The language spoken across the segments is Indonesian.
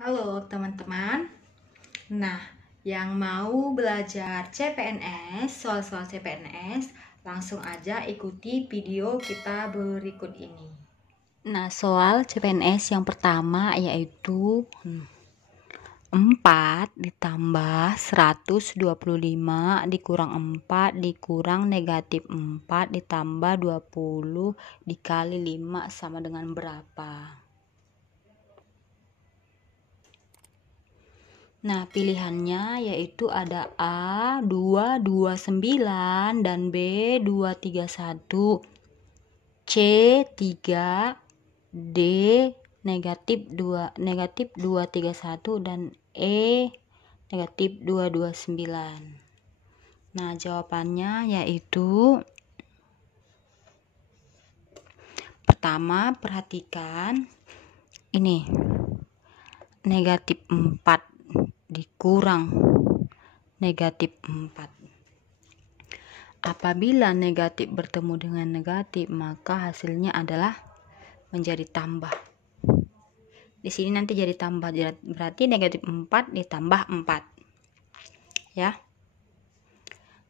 Halo teman-teman. Nah, yang mau belajar CPNS, soal-soal CPNS, langsung aja ikuti video kita berikut ini. Nah, soal CPNS yang pertama yaitu 4 ditambah 125 dikurang 4 dikurang negatif 4 ditambah 20 dikali 5 sama dengan berapa? Nah, pilihannya yaitu ada A 229 dan B 231, C 3, D negatif 231 dan E negatif 229. Nah, jawabannya yaitu pertama, perhatikan ini negatif 4 dikurang negatif 4. Apabila negatif bertemu dengan negatif, maka hasilnya adalah menjadi tambah. Di sini nanti jadi tambah, berarti negatif 4 ditambah 4. Ya.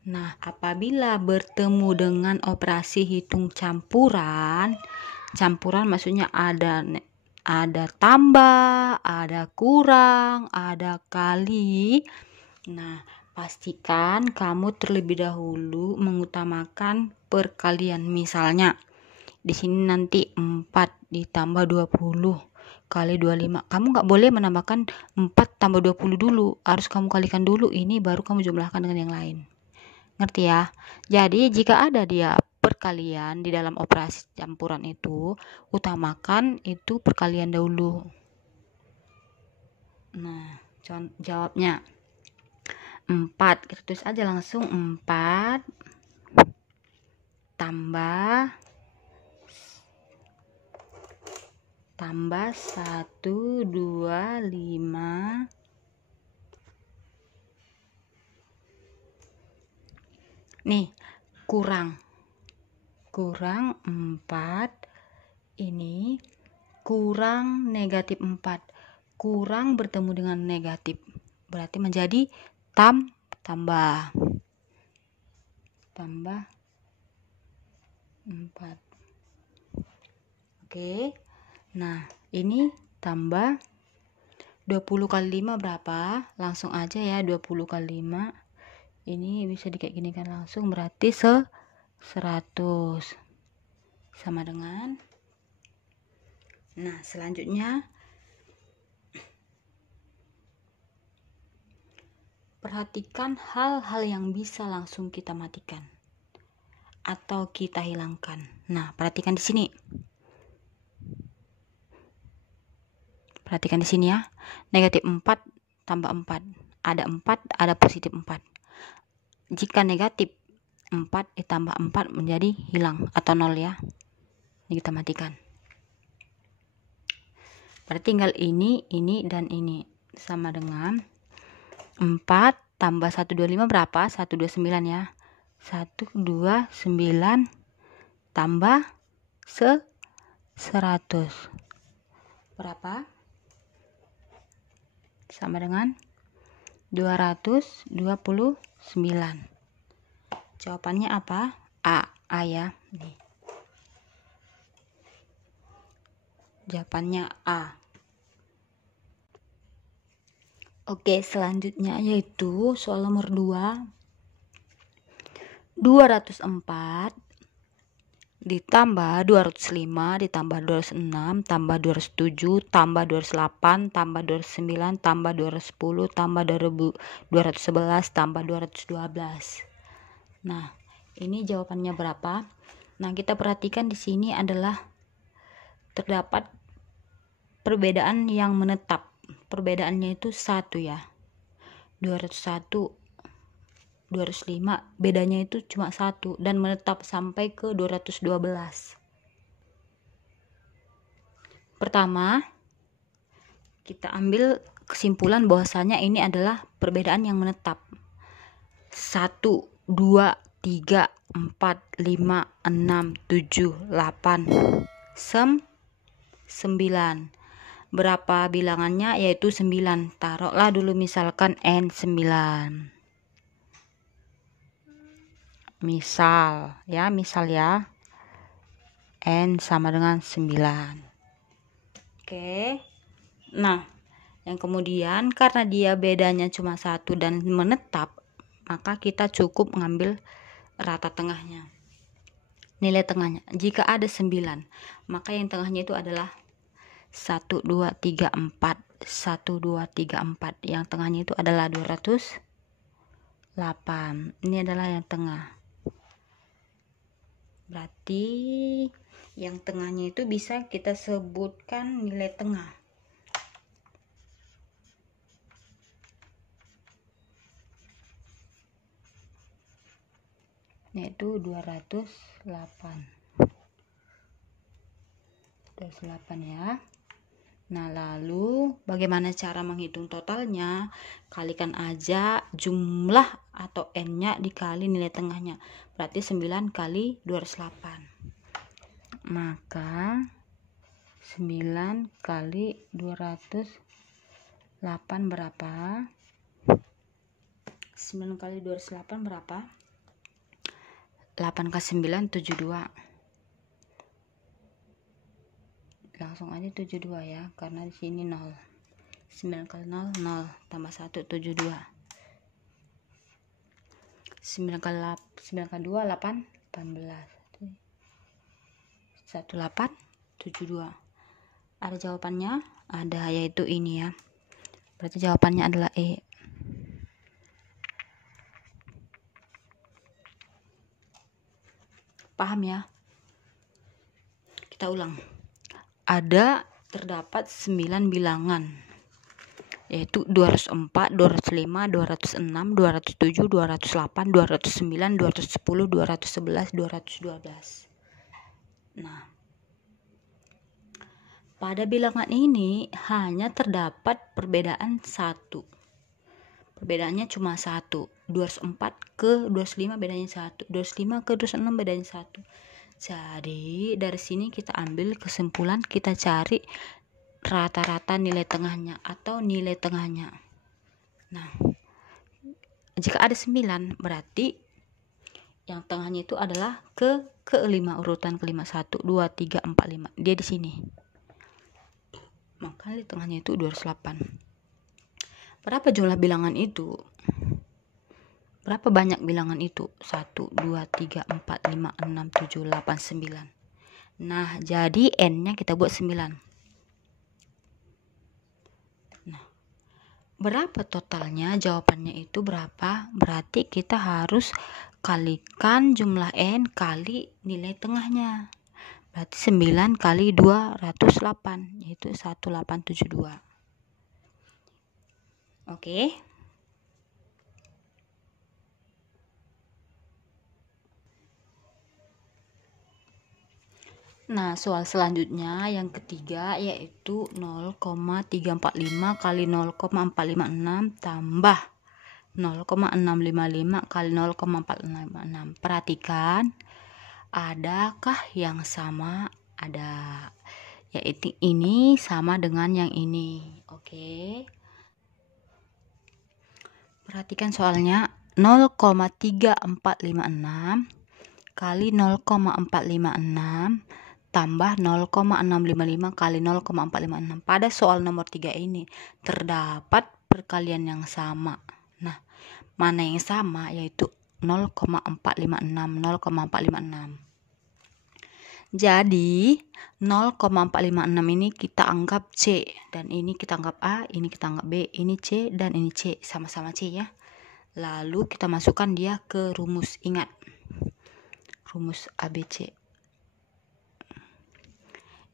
Nah, apabila bertemu dengan operasi hitung campuran maksudnya ada tambah, ada kurang, ada kali. Nah, pastikan kamu terlebih dahulu mengutamakan perkalian. Misalnya, di sini nanti 4 ditambah 20 kali 25. Kamu nggak boleh menambahkan 4 tambah 20 dulu. Harus kamu kalikan dulu ini, baru kamu jumlahkan dengan yang lain. Ngerti ya? Jadi, jika ada dia perkalian di dalam operasi campuran itu, utamakan itu perkalian dahulu. Nah, jawabnya 4. Kita tulis aja langsung 4 tambah 125 nih kurang 4 ini kurang negatif 4, kurang bertemu dengan negatif berarti menjadi tambah 4. Oke, nah ini tambah 20 kali 5 berapa? Langsung aja ya, 20 kali 5 ini bisa kayak gini kan langsung, berarti 100 sama dengan. Nah, selanjutnya perhatikan hal-hal yang bisa langsung kita matikan atau kita hilangkan. Nah, perhatikan di sini. Perhatikan di sini ya. Negatif 4 tambah 4. Ada 4, ada positif 4. Jika negatif 4 ditambah 4 menjadi hilang atau 0 ya. Ini kita matikan. Berarti tinggal ini, dan ini. Sama dengan 4 tambah 125 berapa? 129 ya. 129 tambah 100. Berapa? Sama dengan 229. Jawabannya apa? A ya. Nih. Jawabannya A. Oke, selanjutnya yaitu soal nomor 2. 204 ditambah 205 ditambah 206 tambah 207 tambah 208 tambah 209 tambah 210 tambah 211 tambah 212. Nah, ini jawabannya berapa? Nah, kita perhatikan di sini adalah terdapat perbedaan yang menetap. Perbedaannya itu 1 ya. 201 205 bedanya itu cuma 1 dan menetap sampai ke 212. Pertama, kita ambil kesimpulan bahwasanya ini adalah perbedaan yang menetap. 1, 2, 3, 4, 5, 6, 7, 8, 9. berapa bilangannya, yaitu 9. Taruhlah dulu misalkan N9. Misal ya, N sama dengan 9. Oke. Nah, yang kemudian karena dia bedanya cuma 1 dan menetap, maka kita cukup ngambil rata tengahnya. Nilai tengahnya, jika ada 9, maka yang tengahnya itu adalah 1, 2, 3, 4. 1, 2, 3, 4. Yang tengahnya itu adalah 208. Ini adalah yang tengah. Berarti yang tengahnya itu bisa kita sebutkan nilai tengah. Yaitu 208 ya. Nah, lalu bagaimana cara menghitung totalnya? Kalikan aja jumlah atau N-nya dikali nilai tengahnya. Berarti 9 kali 208. Maka 9 kali 208 berapa? 9 kali 208 berapa? 8 ke 9 72. Langsung aja 72 ya, karena di sini 0. 9 kali 0 0 tambah 1 72. 9 kali 2 8 18. 18 72. Ada jawabannya? Ada, yaitu ini ya. Berarti jawabannya adalah E. Paham ya? Kita ulang. Terdapat 9 bilangan, yaitu 204, 205, 206, 207, 208, 209, 210, 211, 212. Nah, pada bilangan ini hanya terdapat perbedaan 1. Perbedaannya cuma 1. 204 ke 205 bedanya 1. 205 ke 206 bedanya 1. Jadi dari sini kita ambil kesimpulan, kita cari rata-rata nilai tengahnya atau nilai tengahnya. Nah, jika ada 9 berarti yang tengahnya itu adalah kelima, urutan kelima, 1, 2, 3, 4, 5. Dia di sini. Maka nilai tengahnya itu 208. Berapa jumlah bilangan itu? Berapa banyak bilangan itu? 1, 2, 3, 4, 5, 6, 7, 8, 9. Nah, jadi N-nya kita buat 9. Nah, berapa totalnya? Jawabannya itu berapa? Berarti kita harus kalikan jumlah N kali nilai tengahnya. Berarti 9 kali 208, yaitu 1872. Oke. Nah, soal selanjutnya yang ketiga yaitu 0,345 kali 0,456 tambah 0,655 kali 0,456. Perhatikan, adakah yang sama? Ada, yaitu ini sama dengan yang ini. Oke. Perhatikan soalnya, 0,3456 kali 0,456 tambah 0,655 kali 0,456. Pada soal nomor 3 ini terdapat perkalian yang sama. Nah, mana yang sama? Yaitu 0,456, 0,456. Jadi 0,456 ini kita anggap C, dan ini kita anggap A, ini kita anggap B, ini C, dan ini C, sama-sama C ya. Lalu kita masukkan dia ke rumus. Ingat, rumus ABC,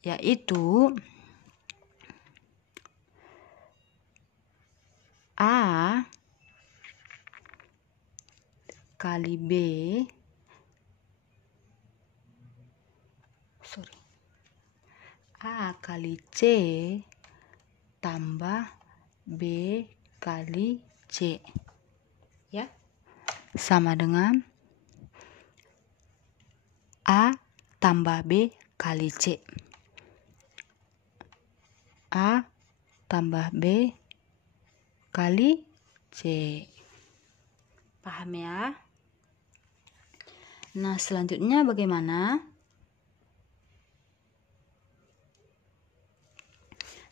yaitu A kali B A kali C tambah B kali C ya, sama dengan A tambah B kali C. A tambah B kali C. Paham ya? Nah, selanjutnya bagaimana?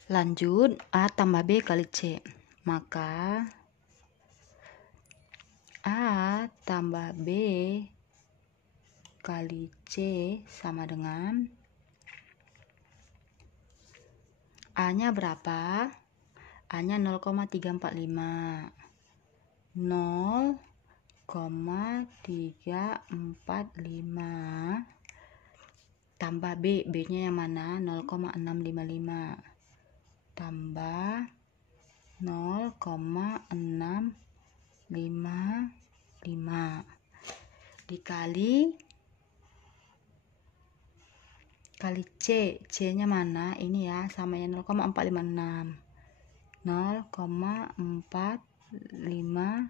Lanjut, A tambah B kali C. Maka A tambah B kali C sama dengan A-nya berapa? A-nya 0,345. 0,345 tambah B, B-nya yang mana? 0,655 tambah 0,655 dikali C. C-nya mana? Ini ya, samanya 0,456. 0,456.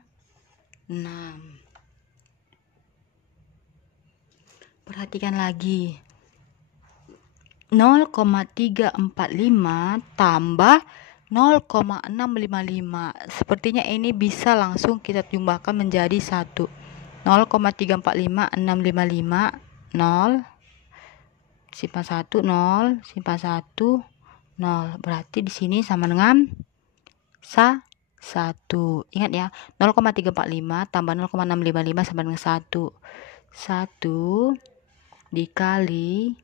Perhatikan lagi. 0,345 tambah 0,655. Sepertinya ini bisa langsung kita jumlahkan menjadi 1. 0,345 655 0 simpan 1 0 simpan 1 0. Berarti di sini sama dengan 1. Ingat ya, 0,345 tambah 0,655 sama dengan 1. 1 dikali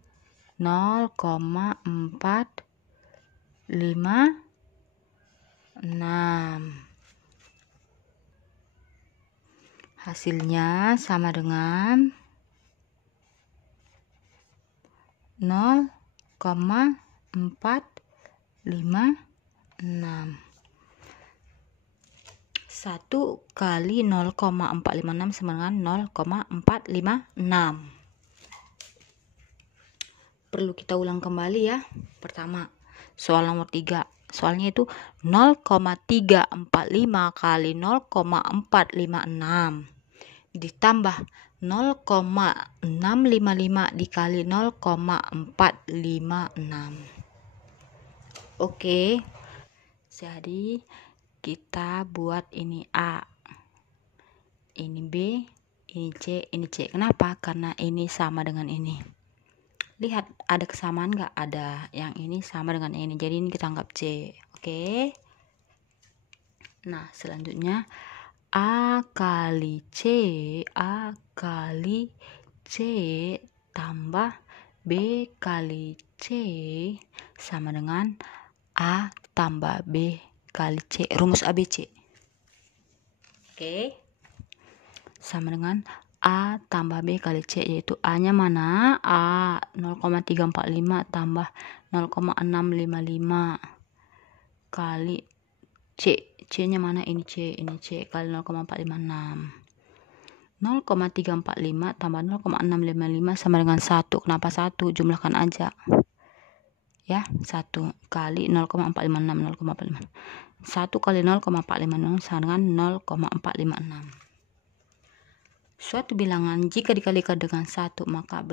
0,456. Hasilnya sama dengan 0,456. 1 kali 0,456 sama dengan 0,456. Perlu kita ulang kembali ya. Pertama, soal nomor 3. Soalnya itu 0,345 kali 0,456 ditambah 0,655 dikali 0,456. Oke. Jadi kita buat ini A, ini B, ini C, ini C. Kenapa? Karena ini sama dengan ini. Lihat, ada kesamaan nggak? Ada. Yang ini sama dengan ini. Jadi ini kita anggap C. Oke. Nah, selanjutnya A kali C tambah B kali C sama dengan A tambah B kali C. Rumus ABC. Oke. Sama dengan A tambah B kali C, yaitu A-nya mana? A 0,345 tambah 0,655 kali C. C-nya mana? Ini C kali 0,456. 0,345 tambah 0,655 sama dengan 1. Kenapa 1? Jumlahkan aja. Ya, 1 kali 0,456. 1 kali 0,456 sama dengan 0,456. Suatu bilangan jika dikalikan dengan 1, maka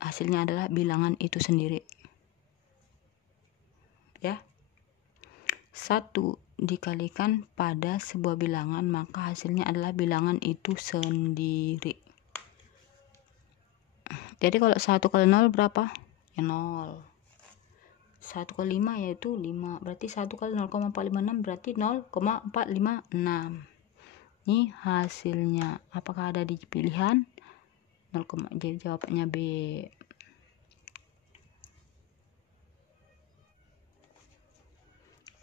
hasilnya adalah bilangan itu sendiri. Ya. 1 dikalikan pada sebuah bilangan, maka hasilnya adalah bilangan itu sendiri. Jadi kalau 1 kali 0 berapa? Ya 0. 1 kali 5 yaitu 5. Berarti 1 kali 0,456 berarti 0,456. Ini hasilnya. Apakah ada di pilihan? 0, jadi jawabannya B.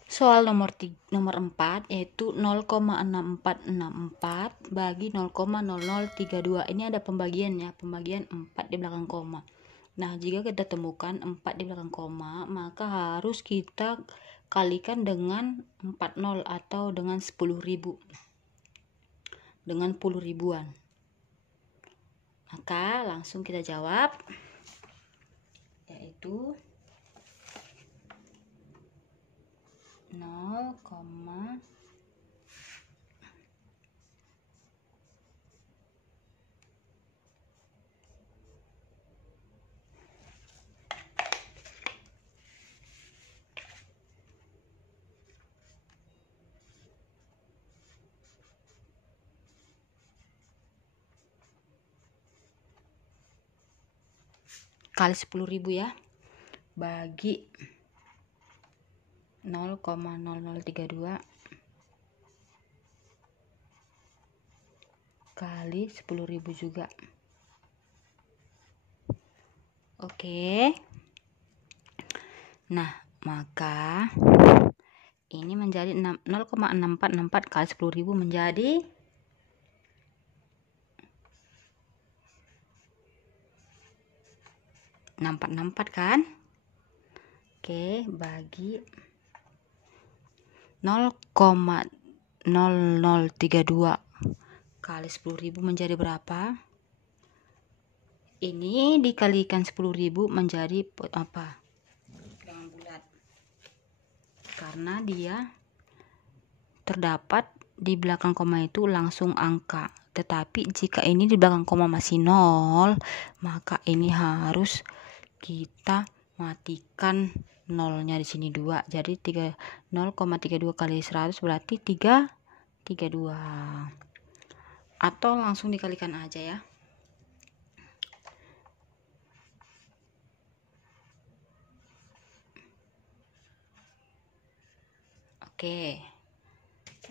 Soal nomor 4 yaitu 0,6464 bagi 0,0032. Ini ada pembagian ya, pembagian 4 di belakang koma. Nah, jika kita temukan 4 di belakang koma, maka harus kita kalikan dengan 40 atau dengan 10.000. Dengan 10 ribuan. Maka langsung kita jawab, yaitu 0, kali 10.000 ya, bagi 0,0032 kali 10.000 juga. Oke. Nah, maka ini menjadi 0,6464 kali 10.000 menjadi 6464 kan? Oke, bagi 0,0032 kali 10.000 menjadi berapa? Ini dikalikan 10.000 menjadi apa? Bilangan bulat. Karena dia terdapat di belakang koma itu langsung angka. Tetapi jika ini di belakang koma masih 0, maka ini harus kita matikan nolnya di sini 2. Jadi 0,32 kali 100 berarti 332. Atau langsung dikalikan aja ya. Oke.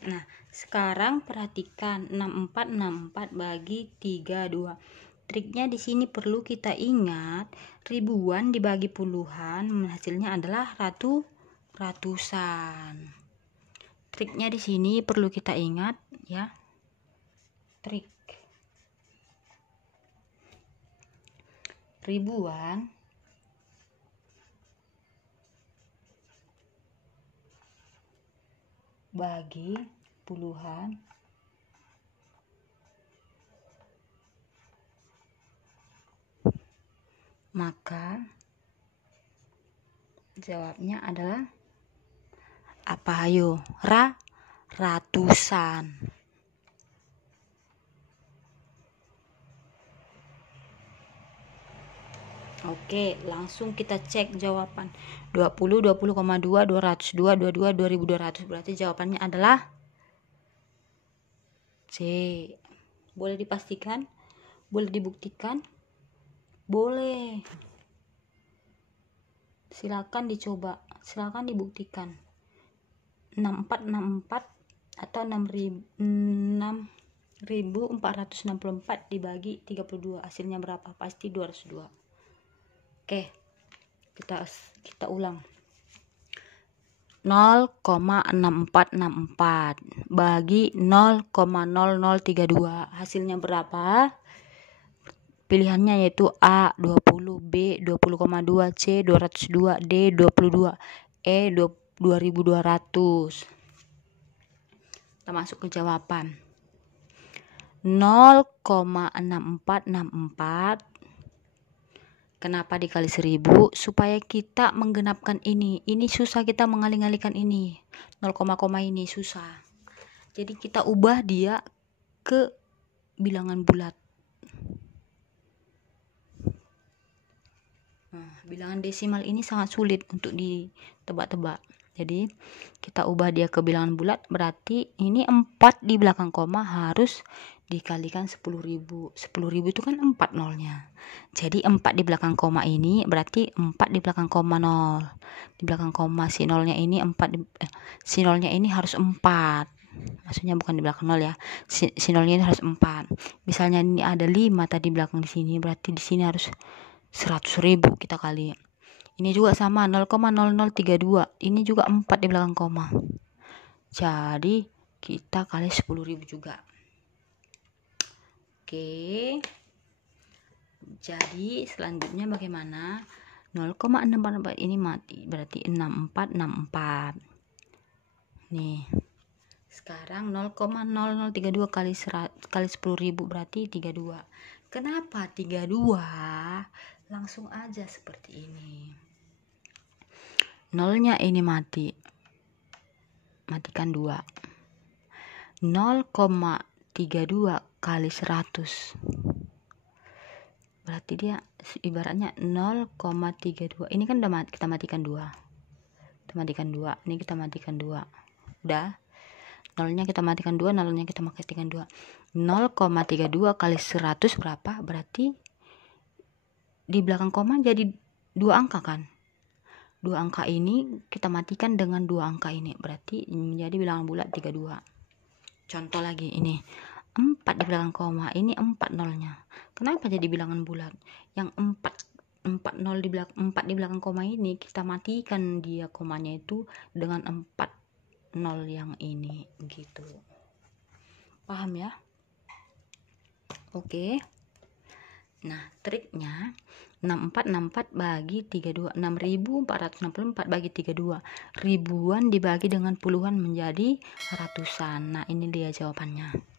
Nah, sekarang perhatikan 6464 bagi 32. Triknya di sini perlu kita ingat, ribuan dibagi puluhan hasilnya adalah ratusan. Triknya di sini perlu kita ingat ya. Trik ribuan bagi puluhan maka jawabnya adalah apa? Ayo, ratusan. Oke, langsung kita cek jawaban. 20, 20,2, 202, 22, 2200. Berarti jawabannya adalah C. Boleh dipastikan? Boleh dibuktikan? Boleh. Silakan dicoba, silakan dibuktikan. 6464 atau 6464 dibagi 32 hasilnya berapa? Pasti 202. Oke, kita ulang. 0,6464 bagi 0,0032 hasilnya berapa? Pilihannya yaitu A 20, B 20,2, C 202, D 22, E 2200. Kita masuk ke jawaban. 0,6464 kenapa dikali 1000? Supaya kita menggenapkan ini. Ini susah kita mengalih-alihkan ini. 0, ini susah. Jadi kita ubah dia ke bilangan bulat. Nah, bilangan desimal ini sangat sulit untuk ditebak-tebak. Jadi kita ubah dia ke bilangan bulat, berarti ini 4 di belakang koma harus dikalikan 10.000. 10.000 itu kan 4 nolnya. Jadi 4 di belakang koma ini berarti 4 di belakang koma 0. Di belakang koma si nolnya ini 4 si nolnya ini harus 4. Maksudnya bukan di belakang 0 ya. Si nolnya ini harus 4. Misalnya ini ada 5 tadi belakang di sini, berarti di sini harus 100.000 kita kali. Ini juga sama 0,0032. Ini juga 4 di belakang koma. Jadi kita kali 10.000 juga. Oke. Jadi selanjutnya bagaimana? 0,644 ini mati, berarti 6464. Nih. Sekarang 0,0032 kali 10.000 berarti 32. Kenapa 32? Langsung aja seperti ini. Nolnya ini mati. Matikan 2. 0,32 kali 100. Berarti dia ibaratnya 0,32. Ini kan udah kita matikan 2. Kita matikan 2. Ini kita matikan 2. Udah. Nolnya kita matikan 2, nolnya kita matikan 2. 0,32 kali 100 berapa? Berarti di belakang koma jadi 2 angka kan. 2 angka ini kita matikan dengan 2 angka ini, berarti menjadi bilangan bulat 32. Contoh lagi, ini 4 di belakang koma, ini 4 nolnya. Kenapa jadi bilangan bulat? Yang 4 nol di belakang 4 di belakang koma ini kita matikan dia komanya itu dengan 4 nol yang ini gitu. Paham ya? Oke. Nah, triknya 6464 bagi 32, 6464 bagi 32. Ribuan dibagi dengan puluhan menjadi ratusan. Nah, ini dia jawabannya.